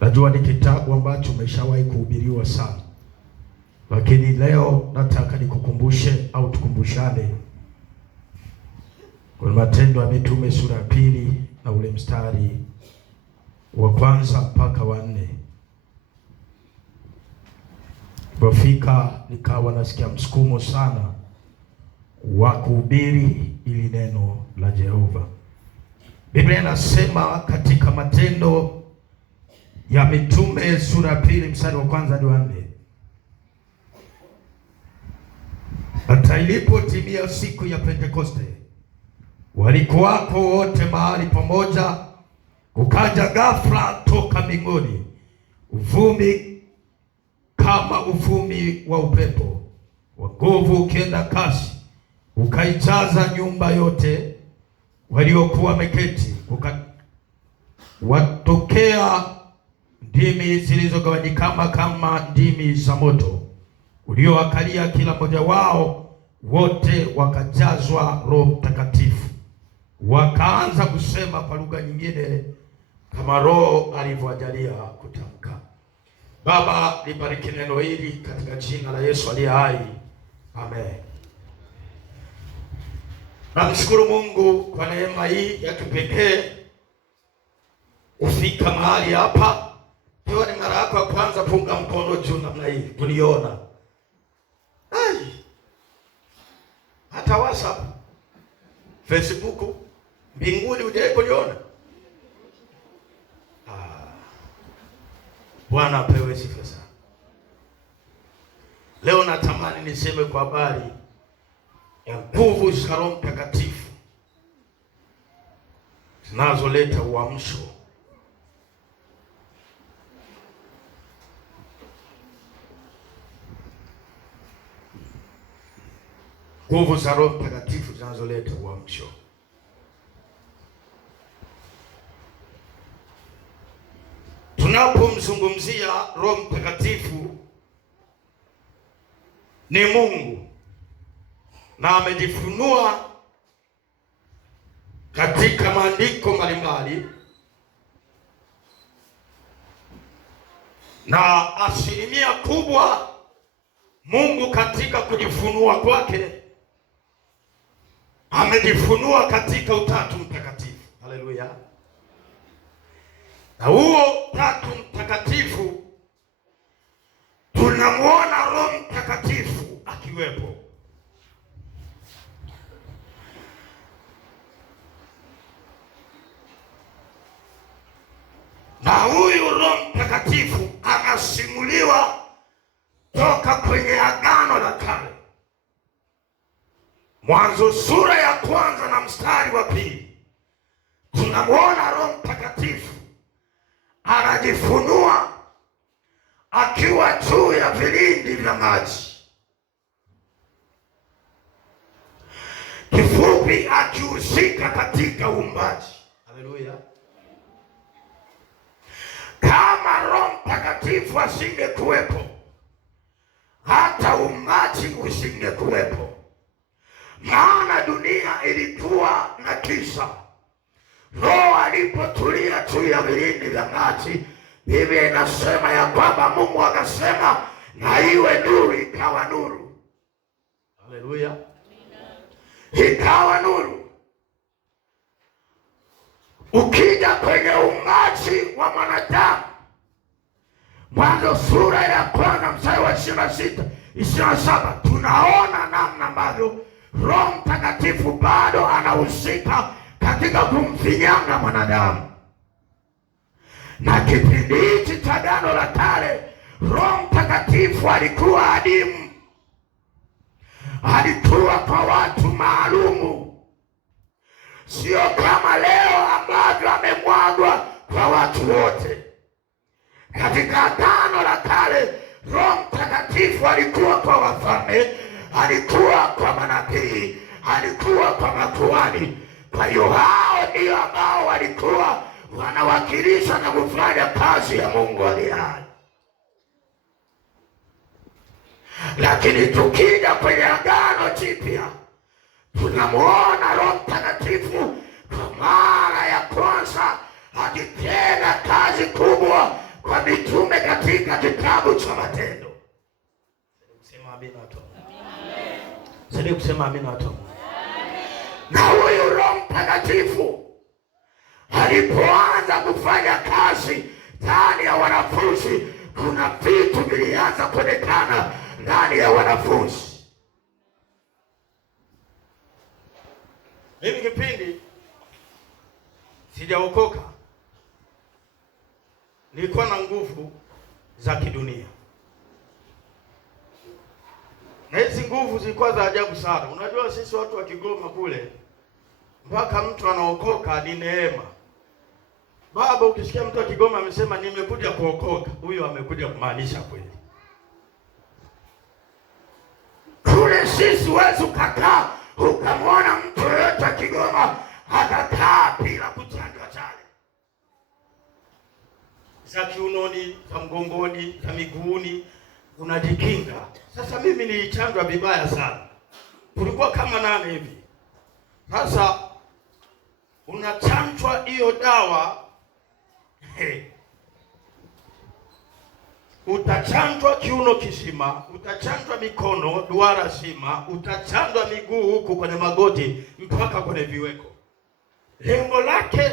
Najua ni kitabu ambacho umeshawahi kuhubiriwa sana, lakini leo nataka nikukumbushe au tukumbushane kwa Matendo ya Mitume sura ya 2 na ule mstari wa 1 mpaka wa 4. Nilipofika nikawa nasikia msukumo sana wa kuhubiri ili neno la Jehova. Biblia inasema katika Matendo ya Mitume sura ya 2 mstari wa 1 hadi wa 4. Hata ilipotimia siku ya Pentekoste, walikuwako wote mahali pamoja, kukaja ghafla toka mbinguni uvumi kama uvumi wa upepo wa nguvu, ukienda kasi, ukaijaza nyumba yote waliokuwa wameketi. Watokea ndimi zilizogawanyika kama ndimi za moto uliowakalia kila mmoja wao, wote wakajazwa Roho Mtakatifu, wakaanza kusema kwa lugha nyingine kama Roho alivyowajalia kutamka. Baba, libariki neno hili katika jina la Yesu aliye hai. Amen. Namshukuru Mungu kwa neema hii ya kipekee ufika mahali hapa. Ikiwa ni mara yako ya kwanza, punga mkono juu namna hii kuniona. Hata WhatsApp, Facebook, mbinguni hujawahi kuniona. Bwana apewe sifa sana. Leo natamani niseme kwa habari ya nguvu za Roho Mtakatifu zinazoleta uamsho. Nguvu za Roho Mtakatifu zinazoleta uamsho. Tunapomzungumzia Roho Mtakatifu, ni Mungu na amejifunua katika maandiko mbalimbali, na asilimia kubwa Mungu katika kujifunua kwake amejifunua katika Utatu Mtakatifu. Haleluya. Na huo Utatu Mtakatifu tunamwona Roho Mtakatifu akiwepo. Na huyu Roho Mtakatifu anasimuliwa toka kwenye Agano la Kale, Mwanzo sura ya 1 na mstari wa 2. Tunamwona Roho Mtakatifu anajifunua akiwa juu ya vilindi vya maji, kifupi akihusika katika uumbaji. Haleluya. Kama Roho Mtakatifu asingekuwepo, hata uumbaji usingekuwepo, maana dunia ilikuwa na giza. Roho alipotulia juu ya vilindi vya maji, Biblia inasema ya kwamba Mungu akasema na iwe nuru, ikawa nuru. Haleluya. Ikawa nuru. Ukija kwenye uumbaji wa mwanadamu, Mwanzo sura ya 1 mstari wa 26, 27, tunaona namna ambavyo Roho Mtakatifu bado anahusika katika kumfinyanga mwanadamu. Na kipindi hichi cha Agano la Kale, Roho Mtakatifu alikuwa adimu, alikuwa kwa watu maalumu, sio kama leo ambavyo amemwagwa kwa watu wote. Katika Agano la Kale, Roho Mtakatifu alikuwa kwa wafalme, alikuwa kwa manabii, alikuwa kwa makuhani. Kwa hiyo hao ndio ambao walikuwa wanawakilisha na kufanya kazi ya Mungu aliye hai. Lakini tukija kwenye Agano Jipya, tunamwona Roho Mtakatifu kwa mara ya kwanza akitenda kazi kubwa kwa mitume katika kitabu cha Matendo. Sema amina watu. Amen. Kusema amina watu. Na huyu Roho Mtakatifu alipoanza kufanya kazi ndani ya wanafunzi, kuna vitu vilianza kuonekana ndani ya wanafunzi. Mimi kipindi sijaokoka nilikuwa na nguvu za kidunia, na hizi nguvu zilikuwa za ajabu sana. Unajua sisi watu wa Kigoma kule, mpaka mtu anaokoka ni neema. Baba, ukisikia mtu wa Kigoma amesema nimekuja kuokoka, huyo amekuja kumaanisha kweli. Kule sisi huwezi ukakaa ukamwona mtu yoyote wa Kigoma akakaa bila kuchanjwa chale za kiunoni, za mgongoni, za miguuni, unajikinga. Sasa mimi nilichanjwa vibaya sana, tulikuwa kama 8 hivi. Sasa unachanjwa hiyo dawa, utachanjwa kiuno kisima, utachanjwa mikono duara sima, utachanjwa miguu huku kwenye magoti mpaka kwenye viweko. Lengo lake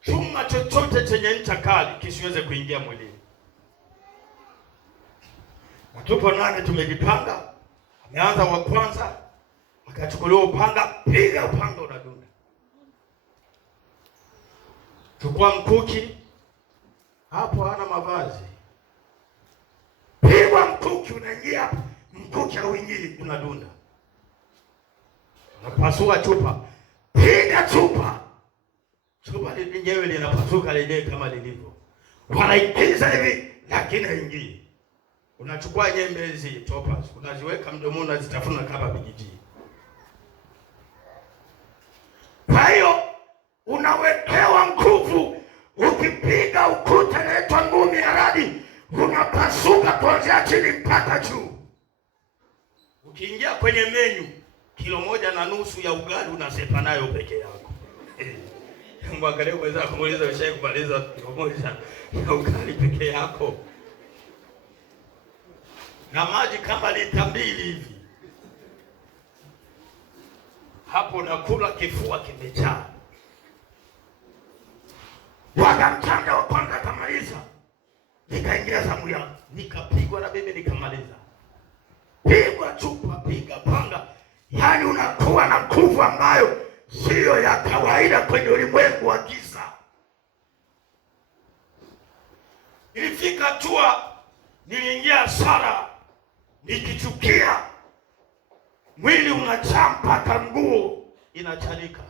chuma chochote chenye ncha kali kisiweze kuingia mwilini. Na tupo 8 tumejipanga. Ameanza wa kwanza, akachukuliwa upanga, piga upanga unadunda. Chukua mkuki, hapo hana mavazi. Pigwa mkuki, unaingia, mkuki hauingii, unadunda. Unapasua chupa, piga chupa. Chupa lenyewe linapasuka lenyewe kama lilivyo. Wanaingiza hivi lakini haingii. Unachukua nyembe hizi topas, unaziweka mdomoni, unazitafuna kama bigiji. Kwa hiyo unawekewa nguvu, ukipiga ukuta inaitwa ngumi ya radi, unapasuka kuanzia chini mpaka juu. Ukiingia kwenye menyu, 1.5 kilo ya ugali unasepa nayo peke yako. Mwangalie mwenzako, kumuuliza ushawahi kumaliza 1 kilo ya ugali peke yako? Na maji kama lita 2 hivi. Hapo nakula kifua kimejaa. Wakamchanga wa kwanza kamaliza, nikaingia zamu yangu, nikapigwa na mimi nikamaliza. Pigwa chupa, piga panga, yaani unakuwa na nguvu ambayo siyo ya kawaida kwenye ulimwengu wa giza. Ilifika hatua niliingia sala nikichukia, mwili unajaa mpaka nguo inachanika.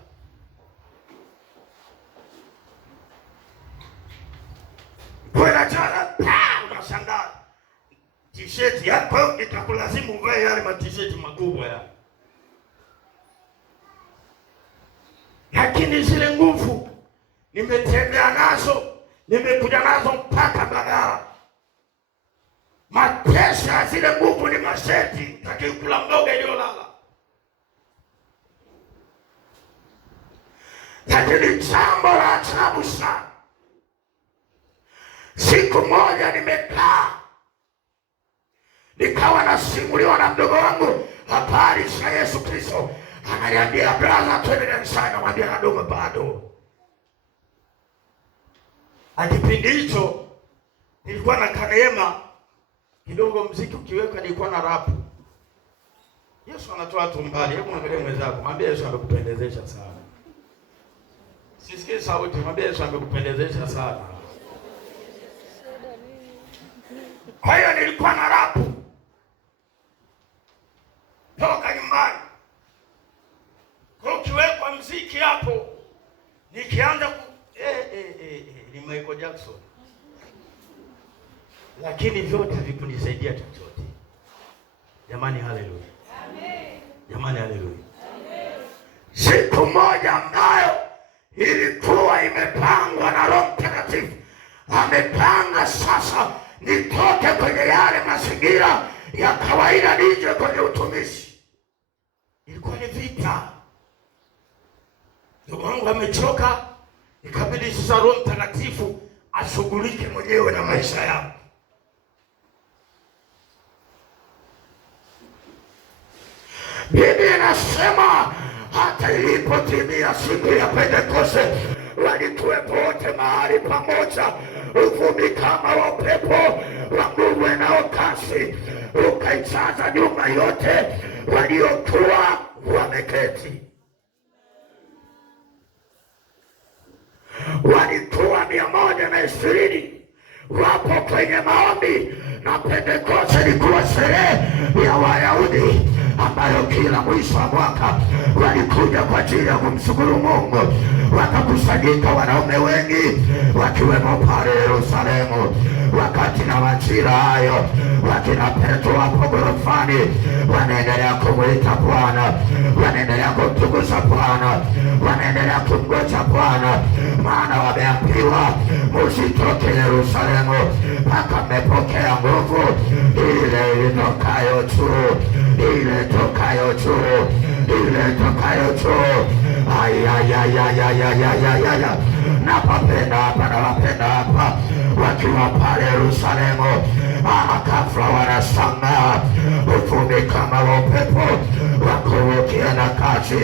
Kwa jana unashangaa t-shirt yako itakulazimu uvae yale ma-t-shirt makubwa ya. Lakini zile nguvu nimetembea nazo, nimekuja nazo mpaka Bagara. Mateso ya zile nguvu ni masheti, takikula mboga iliyolala. Lakini jambo la ajabu sana, siku moja nimekaa, nikawa nasimuliwa na mdogo wangu habari za Yesu Kristo. Ananiambia, brother, twende kanisani. Namwambia, Kadogo, bado. Kipindi hicho nilikuwa na kaneema kidogo, mziki ukiweka nilikuwa na rap. Yesu anatoa tumbali. Hebu angalia mwenzako, mwambie Yesu amekupendezesha sana. Sisikie sauti, mwambie Yesu amekupendezesha sana. Kwa hiyo nilikuwa na rap toka nyumbani. Kwa ukiwekwa mziki hapo, nikianza ni Michael Jackson. Lakini vyote vikunisaidia chochote. Jamani, haleluya. Amen. Jamani, haleluya. Amen. Siku moja ambayo ilikuwa imepangwa na Roho Mtakatifu, amepanga sasa nitoke kwenye yale mazingira ya kawaida nije kwenye utumishi. Ilikuwa ni vita. Ndugu wangu amechoka, ikabidi sasa Roho Mtakatifu ashughulike mwenyewe na maisha yako. Biblia inasema hata ilipotimia siku ya Pentekoste, walikuwepo wote mahali pamoja. Uvumi kama wa upepo wa nguvu enao kasi ukaijaza nyumba yote waliokuwa wameketi. Walikuwa 120 wapo kwenye maombi, na Pentekoste ilikuwa sherehe ya Wayahudi ambayo kila mwisho wa mwaka walikuja kwa ajili ya kumshukuru Mungu. Wakakusanyika wanaume wengi wakiwemo pale Yerusalemu. Wakati na majira hayo, wakina Petro hapo gorofani wanaendelea kumwita Bwana, wanaendelea kumtukuza Bwana, wanaendelea kumgoja Bwana, maana wameambiwa musitoke Yerusalemu mpaka mmepokea nguvu ile itokayo juu, ile itokayo juu, ile itokayo juu. Ayayayayayayayaya, napapenda hapa, nawapenda hapa. Wakiwa pale Yerusalemu, ghafla wanashangaa uvumi kama wa upepo wakurukia na kasi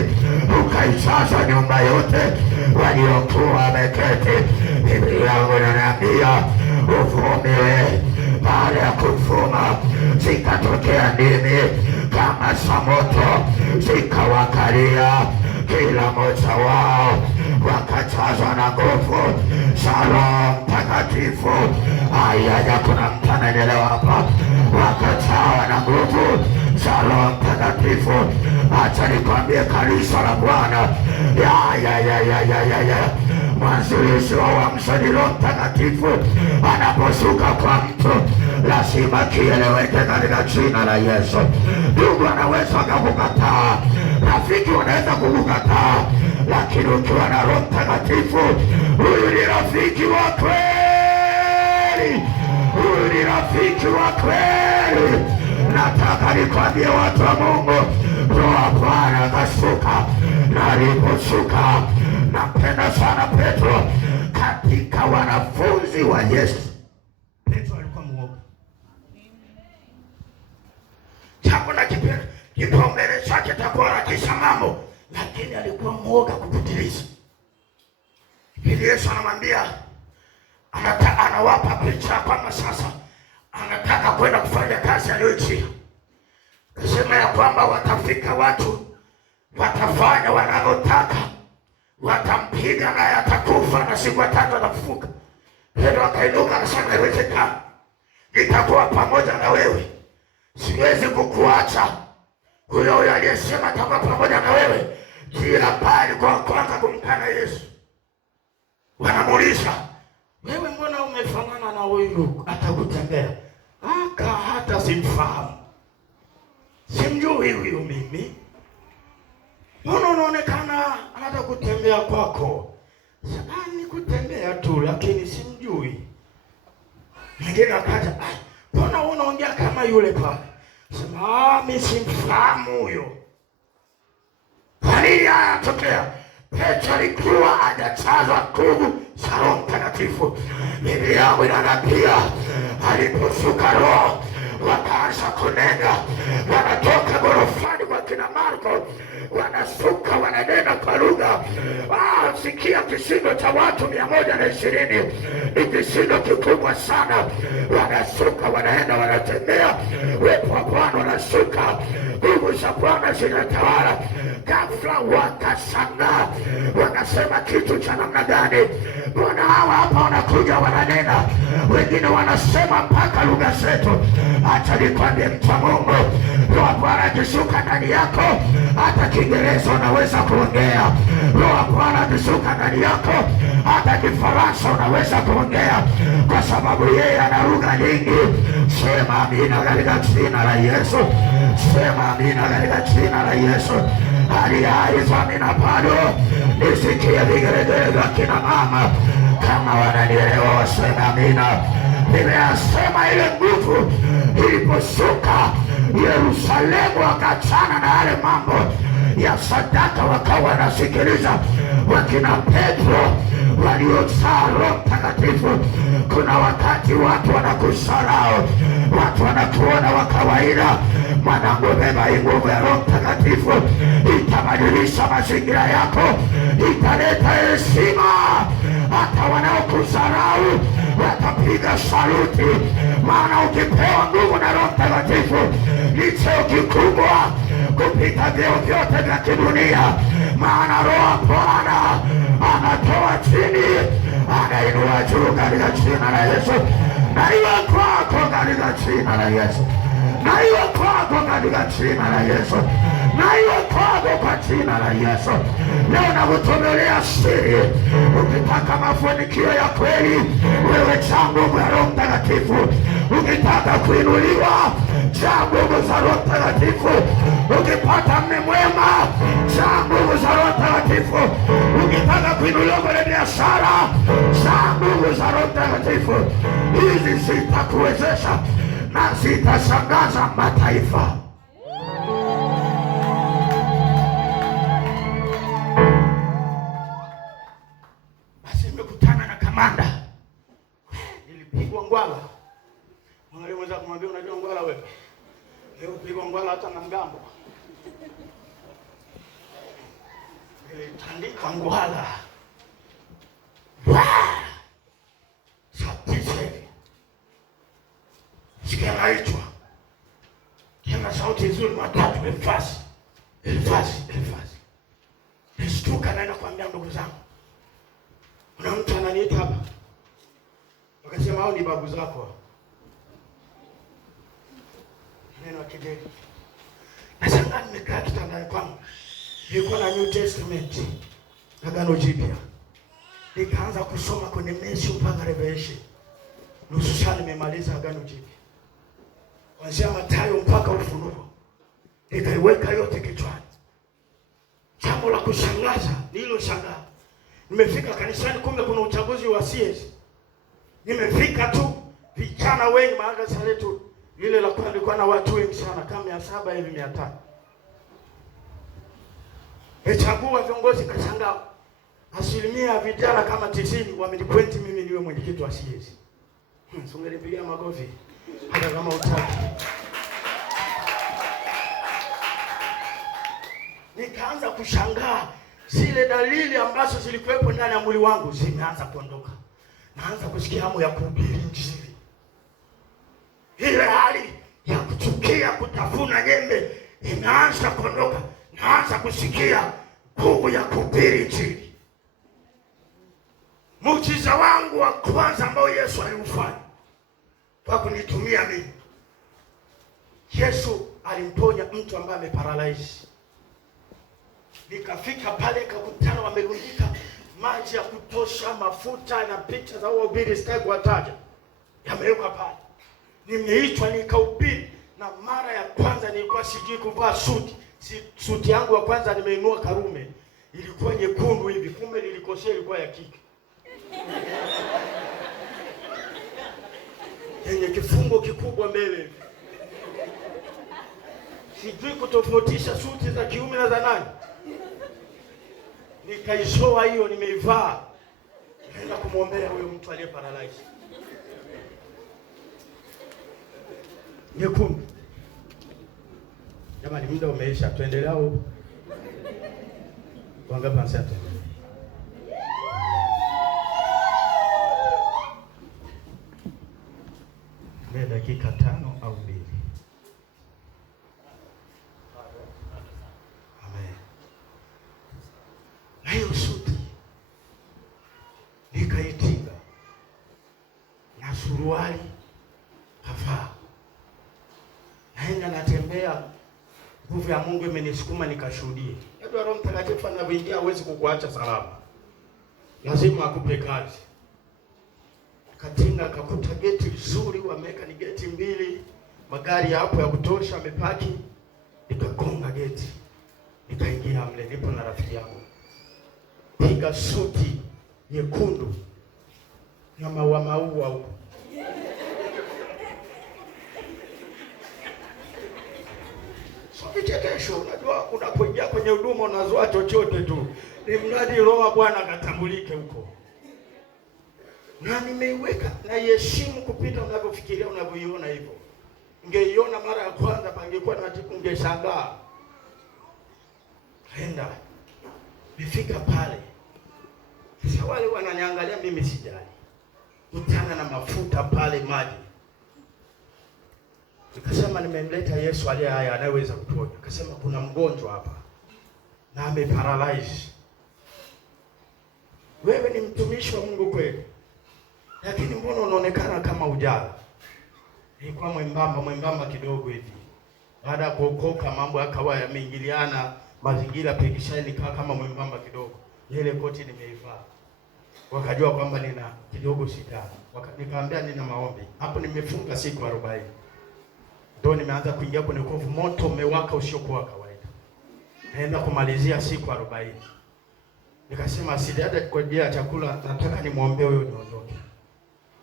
ukaijaza nyumba yote waliokuwa wameketi. Biblia yangu inaniambia uvumi baada ya kuvuma zikatokea ndimi kama za moto zikawakalia kila mmoja wao, wakajazwa na nguvu za Roho Mtakatifu. Aya, kuna mtu anaelewa hapa? Wakajawa na nguvu za Roho Mtakatifu. Acha nikwambie kanisa la Bwana, mwanzilishi wa uamsho ni Roho Mtakatifu. Anaposhuka kwa mtu lazima kieleweke katika jina la Yesu. Ndugu anaweza kukukataa, rafiki wanaweza kukukataa, lakini ukiwa na Roho Mtakatifu, huyu ni rafiki wa kweli, huyu ni rafiki wa kweli. Nataka nikwambie watu wa Mungu, Roho wa Bwana akashuka, na aliposhuka, napenda sana Petro katika wanafunzi wa Yesu. Petro alikuwa muoga. Chakula kipaumbele chake takuharakisha mambo, lakini alikuwa muoga kupitiliza. Yesu anamwambia, anawapa picha kwamba sasa anataka kwenda kufanya kazi aliyoitia. Kasema ya kwamba watafika watu, watafanya wanavyotaka, watampiga naye atakufa, na siku ya tatu atafufuka. Petro akainuka akasema, haiwezekani, nitakuwa pamoja na wewe, siwezi kukuacha. Huyo aliyesema atakuwa pamoja na wewe kila pale kwa kwanza kumkana Yesu. Wanamuuliza, wewe mbona umefanana na huyu atakutembea? Hata simfahamu, simjui huyu mimi. Mbona unaonekana anataka kutembea kwako? Ni kutembea tu, lakini simjui. Mwingine akaja, mbona unaongea kama yule pale? Sema, mimi simfahamu huyo. Kwa nini haya tokea? Petro alikuwa hajajazwa nguvu za Roho Mtakatifu. Biblia yangu inaniambia aliposhuka Roho wakaanza kunena. Wanatoka gorofani kwa kina Marko, wanashuka wananena kwa lugha. Sikia, kishindo cha watu 120 ni kishindo kikubwa sana. Wanashuka wanaenda wanatembea, uwepo wa Bwana wanashuka, nguvu za Bwana zinatawala. Ghafla wakashangaa, wanasema kitu cha namna gani? Mbona hawa hapa wanakuja wananena, wengine wanasema mpaka lugha zetu. Acha nikwambie mtu wa Mungu, Roho wa Bwana akishuka ndani yako, hata Kiingereza unaweza kuongea. Roho wa Bwana akishuka ndani yako, hata Kifaransa unaweza kuongea, kwa sababu yeye ana lugha nyingi. Sema amina katika jina la Yesu. Sema amina katika jina la Yesu. Hali hizo amina bado. Nisikie vigelegele vya kina mama kama wananielewa, waseme amina. Nimesema ile nguvu iliposhuka Yerusalemu, wakachana na yale mambo ya sadaka, wakawa wanasikiliza. Wakina Petro waliozaa Roho Mtakatifu. Kuna wakati watu wanakusarau, watu wanakuona wa kawaida. Mwanangu, beba hii nguvu ya Roho Mtakatifu, itabadilisha mazingira yako, italeta heshima. Hata wanaokusarau watapiga saluti, maana ukipewa nguvu na Roho Mtakatifu ni cheo kikubwa kupita vyeo vyote vya kidunia. Maana Roho Bwana anatoa chini, anainua juu katika jina la Yesu. Na iwe kwako katika jina la Yesu. Na iwe kwako katika jina la Yesu. Na iwe kwako kwa jina la Yesu. Leo nakutomelea siri. Ukitaka mafanikio ya kweli, wewe cha nguvu ya Roho Mtakatifu. Ukitaka kuinuliwa, cha nguvu za Roho Mtakatifu. Ukipata mme mwema, cha nguvu za Roho Mtakatifu. Ukitaka kuinuliwa kwenye biashara, cha nguvu za Roho Mtakatifu. Hizi zitakuwezesha na zitashangaza mataifa. Basi nimekutana na kamanda, nilipigwa ngwala. Mwangalie mwenza kumwambia, unajua ngwala wewe? Leo pigwa ngwala hata na ngambo. Nilitandika ngwala. Sikia naitwa. Kena sauti nzuri matatu, Elfasi. Elfasi, Elfasi. Nishtuka naenda kuambia ndugu zangu, kuna mtu ananiita hapa. Wakasema hao ni babu zako. Neno kideni. Nashangaa nimekaa kitandani kwangu. Nilikuwa na New Testament, Agano Jipya. Nikaanza kusoma kwenye Matthew mpaka Revelation. Nusu saa nimemaliza Agano Jipya. Kuanzia Mathayo mpaka Ufunuo. Nikaiweka yote kichwani. Jambo la kushangaza nililoshangaa, nimefika kanisani, kumbe kuna uchaguzi wa CS. Nimefika tu, vijana wengi, maana kanisa letu lile la kwanza lilikuwa na watu wengi sana, kama 700 hivi 500. Echagua viongozi, kashangaa. Asilimia vijana kama 90 wamenipointi mimi niwe mwenyekiti wa CS. Sungenipigia makofi hata kama utaki. Nikaanza kushangaa, zile dalili ambazo zilikuwepo ndani ya mwili wangu zimeanza kuondoka. Naanza kusikia hamu ya kuhubiri Injili. Ile hali ya kuchukia kutafuna nyembe inaanza kuondoka. Naanza kusikia nguvu ya kuhubiri Injili. Muujiza wangu wa kwanza ambao Yesu aliufanya kwa kunitumia mimi. Yesu alimponya mtu ambaye ameparalyze. Nikafika pale nikakutana wamerundika maji ya kutosha, mafuta na picha za wahubiri sitaki kuwataja. Yamewekwa pale. Nimeitwa nikahubiri, na mara ya kwanza nilikuwa sijui kuvaa suti. Suti yangu ya kwanza nimeinua Karume. Ilikuwa nyekundu hivi, kumbe nilikosea, ilikuwa ya kike. Yenye kifungo kikubwa mbele. Sijui kutofautisha suti za kiume na za nani. Nikaisoa hiyo, nimeivaa. Nenda kumwombea huyo mtu aliye paralyzed. Nyekundu. Jamani, muda umeisha, tuendelee au wangapi anasema? Ni dakika 5 au 2. Amen. Na hiyo suti nikaitinga na suruali kavaa, naenda natembea, nguvu ya Mungu imenisukuma nikashuhudie. Ndio Roho Mtakatifu anapoingia hawezi kukuacha salama, lazima akupe kazi. Katinga kakuta geti nzuri, wameka ni geti 2, magari hapo ya kutosha yamepaki. Nikagonga geti, nikaingia mle, nipo na rafiki yangu. Piga suti nyekundu na maua huko. So vichekesho, unajua unapoingia kwenye huduma unazoa chochote tu, ni mradi Roho Bwana akatambulike huko. na nimeiweka na iheshimu kupita unavyofikiria, unavyoiona hivyo. Ungeiona mara ya kwanza pangekuwa na tipu, ungeshangaa. Kaenda nifika pale, sasa wale wananiangalia mimi sijali, kutana na mafuta pale maji. Nikasema nimemleta Yesu aliye hai anayeweza kuponya. Akasema kuna mgonjwa hapa na ameparalyze. Wewe ni mtumishi wa Mungu kweli, lakini mbona unaonekana kama ujala? Nilikuwa mwembamba kidogo hivi. Baada ya kuokoka mambo yakawa yameingiliana, mazingira pekishani nikaa kama mwembamba kidogo. Ile koti nimeivaa. Wakajua kwamba nina kidogo shida. Nikaambia nina maombi. Hapo nimefunga siku 40. Ndio nimeanza kuingia kwenye kovu, moto umewaka usiokuwa kawaida. Naenda kumalizia siku 40. Nikasema sijaenda kwa ajili ya chakula, nataka nimwombee huyo niondoke.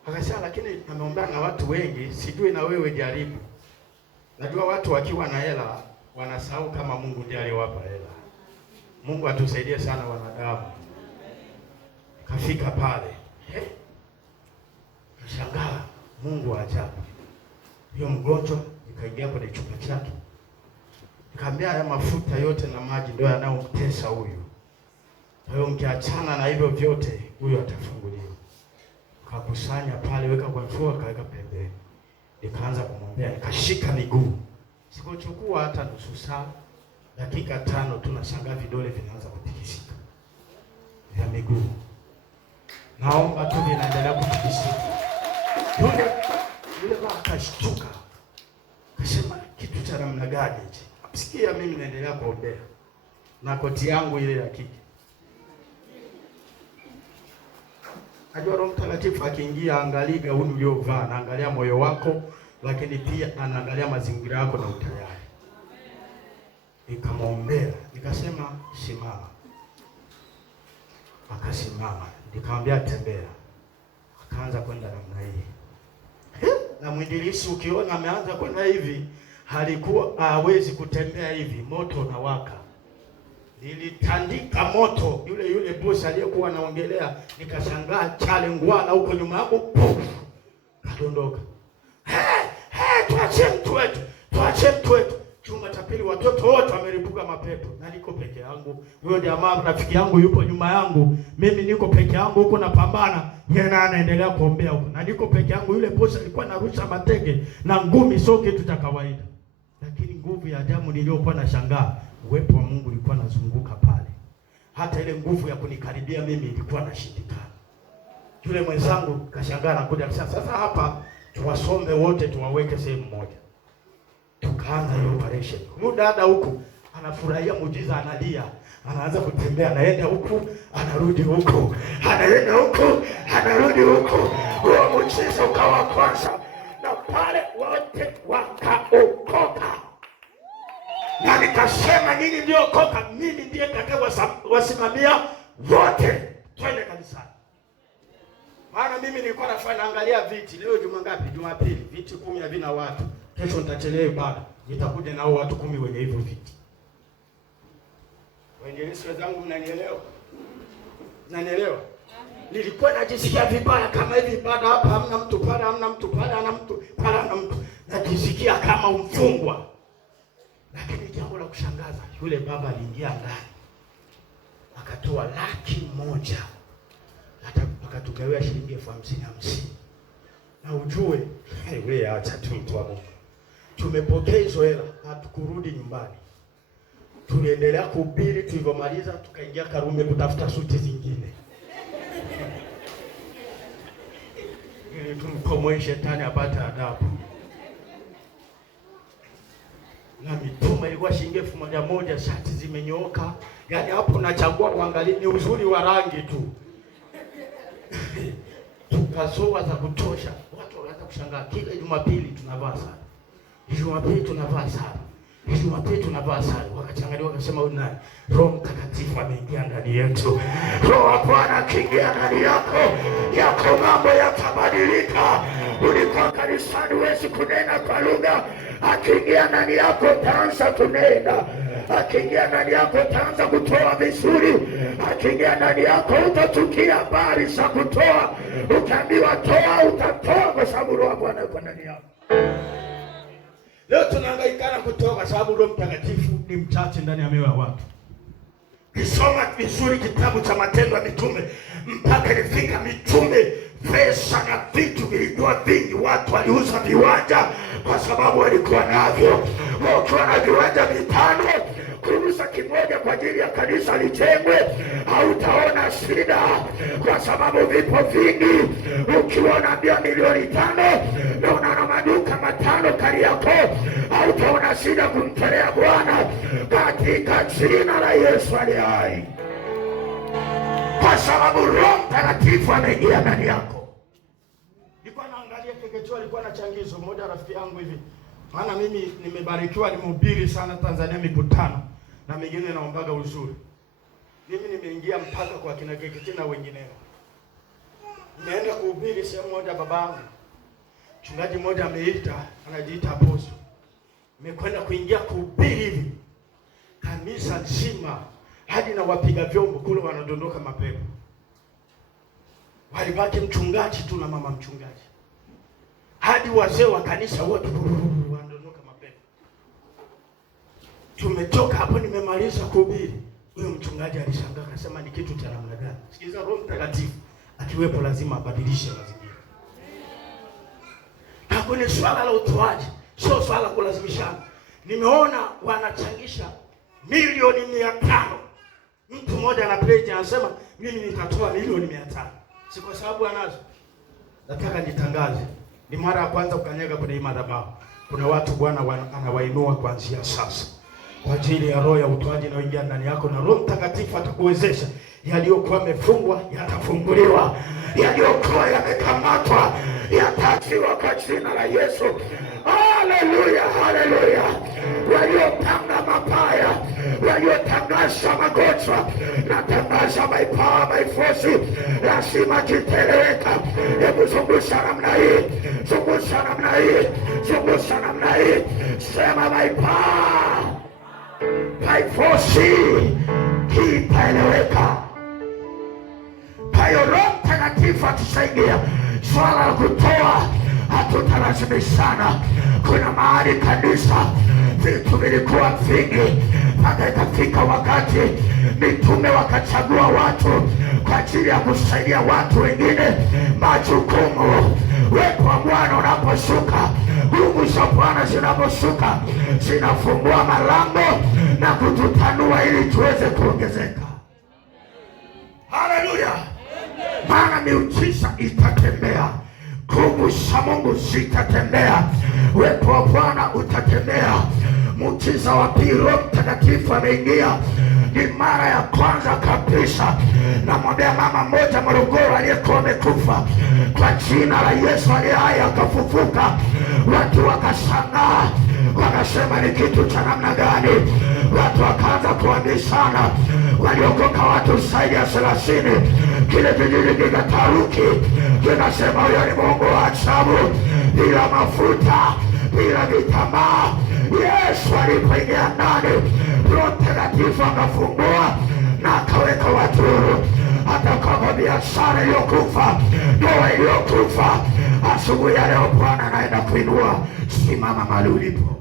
Akasema lakini ameombea na watu wengi, sijui na wewe jaribu. Najua watu wakiwa na hela wanasahau kama Mungu ndiye aliyowapa hela. Mungu atusaidie sana wanadamu. Kafika pale. Nashangaa Mungu wa ajabu. Hiyo mgonjwa nikaingia kwenye chumba chake. Nikamwambia haya mafuta yote na maji ndio yanayomtesa huyu. Kwa hiyo mkiachana na hivyo vyote huyu atafunguliwa. Kakusanya pale, weka kwa mfuko, kaweka pembeni. Nikaanza kumwombea, nikashika miguu. Sikuchukua hata nusu saa, dakika 5 tu nashangaa vidole vinaanza kutikisika. Ya miguu. Naomba tu vinaendelea kutikisika. Yule baba akashtuka. Akasema kitu cha namna gani hichi? Sikia mimi naendelea kuombea. Na koti yangu ile ya kike. Ajua Roho Mtakatifu akiingia angalia gauni uliovaa, anaangalia moyo wako, lakini pia anaangalia mazingira yako na utayari. Nikamwombea, nikasema simama. Akasimama, nikamwambia tembea. Akaanza kwenda namna hii. Na mwinjilisti ukiona ameanza kwenda hivi, halikuwa hawezi kutembea hivi, moto unawaka. Nilitandika moto, yule bosi aliyekuwa anaongelea, nikashangaa chale ngwala huko nyuma yangu, kadondoka. Tuache mtu wetu. Chumba cha pili watoto wote wameripuka mapepo. Na niko peke yangu. Huyo jamaa rafiki yangu yupo nyuma yangu. Mimi niko peke yangu huko napambana. Yeye anaendelea kuombea huko. Na niko peke yangu, yule bosi alikuwa anarusha mateke na ngumi, sio kitu cha kawaida. Lakini nguvu ya ajabu niliyokuwa nashangaa, uwepo wa Mungu ulikuwa unazunguka pale. Hata ile nguvu ya kunikaribia mimi ilikuwa inashindikana. Yule mwenzangu kashangaa na kuja sasa hapa tuwasombe wote tuwaweke sehemu moja. Tukaanza hiyo operation. Huyu dada huku anafurahia muujiza, analia, anaanza kutembea, anaenda huku, anarudi huku, anaenda huku, anarudi huku. Huo muujiza ukawa kwanza na pale wote wakaokoka. Na nikasema nyinyi ndio okoka, mimi ndiye wasimamia wote. Twende kanisani. Maana mimi nilikuwa nafanya angalia viti. Leo juma ngapi? Jumapili. Viti 10 havina watu. Kesho nitachelewa ibada. Nitakuja nao watu 10 wenye hivyo viti. Wainjilisti wenzangu mnanielewa? Mnanielewa? Nilikuwa najisikia vibaya kama hivi ibada hapa hamna mtu, pale hamna mtu, pale hamna mtu, pale hamna mtu. Najisikia kama mfungwa. Lakini jambo la kushangaza, yule baba aliingia ndani. Akatoa 1,000,000. Hata akatugawia shilingi 50,000. Na ujue, wewe acha tu mtu wa Mungu. Tumepokea hizo hela, hatukurudi nyumbani. Tuliendelea kuhubiri, tulivyomaliza tukaingia Karume kutafuta suti zingine. Ili tumkomoe shetani apate adabu. Na mituma ilikuwa shilingi 1,000, shati zimenyooka. Yaani hapo nachagua kuangalia ni uzuri wa rangi tu. Tukazoa za kutosha. Watu wakaanza kushangaa, kila Jumapili tunavaa sana. Jumapili tunavaa sana. Jumapili tunavaa sana. Wakachangalia wakasema huyu nani? Roho Mtakatifu ameingia ndani yetu. Roho wa Bwana akiingia ndani yako, mambo yatabadilika. Ulikuwa kanisani huwezi kunena kwa lugha, akiingia ndani yako utaanza kunena. Akiingia ndani yako utaanza kutoa vizuri. Akiingia ndani yako utatukia habari za kutoa. Ukiambiwa toa, utatoa kwa sababu Roho wa Bwana yuko ndani yako. Leo tunahangaika kutoa kwa sababu Roho Mtakatifu ni mchache ndani ya mioyo ya watu. Kisoma vizuri kitabu cha Matendo ya Mitume, mpaka ilifika mitume pesa na vitu vilikuwa vingi. Watu waliuza viwanja kwa sababu walikuwa navyo. Ukiwa na viwanja vitano, kuuza kimoja kwa ajili ya kanisa lijengwe, hautaona shida kwa sababu vipo vingi. Ukiwa na milioni 5 na una maduka matano Kariakoo, hautaona shida kumtolea Bwana katika jina la Yesu aliye hai, kwa sababu Roho Mtakatifu ameingia ndani yako. Nilikuwa naangalia Kekechua, alikuwa na changizo moja rafiki yangu hivi. Maana mimi nimebarikiwa, nimehubiri sana Tanzania mikutano na mengine naombaga uzuri. Mimi nimeingia mpaka kwa kina Kekechua na wengineo. Nimeenda kuhubiri sehemu moja, babangu mchungaji mmoja ameita, anajiita apostle. Nimekwenda kuingia kuhubiri hivi, kanisa nzima hadi na wapiga vyombo kule wanadondoka mapepo. Walibaki mchungaji tu na mama mchungaji, hadi wazee wa kanisa wote wanadondoka mapepo. Tumetoka hapo, nimemaliza kuhubiri, huyo mchungaji alishangaa, akasema ni kitu cha namna gani? Sikiza, Roho Mtakatifu akiwepo lazima abadilishe mazingira. Na kwenye swala la utoaji, sio swala kulazimishana. Nimeona wanachangisha milioni 500. Mtu mmoja ana pledge anasema mimi nitatoa milioni 500. Si kwa sababu anazo. Nataka nitangaze, ni mara ya kwanza kukanyaga kwenye madhabahu. Kuna watu Bwana anawainua kuanzia sasa kwa ajili ya roho ya utoaji inayoingia ndani yako, na Roho Mtakatifu atakuwezesha. Yaliyokuwa yamefungwa yatafunguliwa, yaliyokuwa yamekamatwa yataachiwa kwa jina la Yesu. Haleluya, haleluya. Waliopanga mabaya, waliotangaza magonjwa, natangaza by power by force, lazima kiteleweka. Hebu zungusha namna hii, zungusha namna hii, zungusha namna hii. Sema by power by force, kitaeleweka. Kwa hiyo Roho Mtakatifu atusaidia. Swala la kutoa hatutalazimishana. Kuna mahali kanisa vitu vilikuwa vingi, mpaka ikafika wakati mitume wakachagua watu kwa ajili ya kusaidia watu wengine majukumu. Uwepo wa Bwana unaposhuka, nguvu za Bwana zinaposhuka, zinafungua malango na kututanua ili tuweze kuongezeka. Haleluya! Maana miujiza itatembea, nguvu za Mungu zitatembea, uwepo wa Bwana utatembea. Muujiza wa pili, Roho Mtakatifu ameingia. Ni mara ya kwanza kabisa. Namwambia mama mmoja Morogoro aliyekuwa amekufa, kwa jina la Yesu aliye hai akafufuka. Watu wakashangaa, wakasema ni kitu cha namna gani? Watu wakaanza kuambishana, waliokoka watu zaidi ya 30. Kile kijiji kikataruki, kinasema huyo ni Mungu wa ajabu, bila mafuta, bila vitambaa. Yesu alipoingia ndani, Roho Mtakatifu akafungua na akaweka watu huru. Hata kama biashara iliyokufa, ndoa iliyokufa, asubuhi ya leo Bwana anaenda kuinua. Simama mahali ulipo.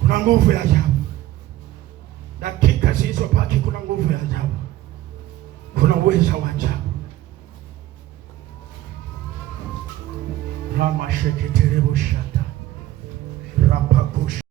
Kuna nguvu ya ajabu. Dakika zilizobaki, kuna nguvu ya ajabu, kuna uwezo wa ajabu. Rama sheketerebo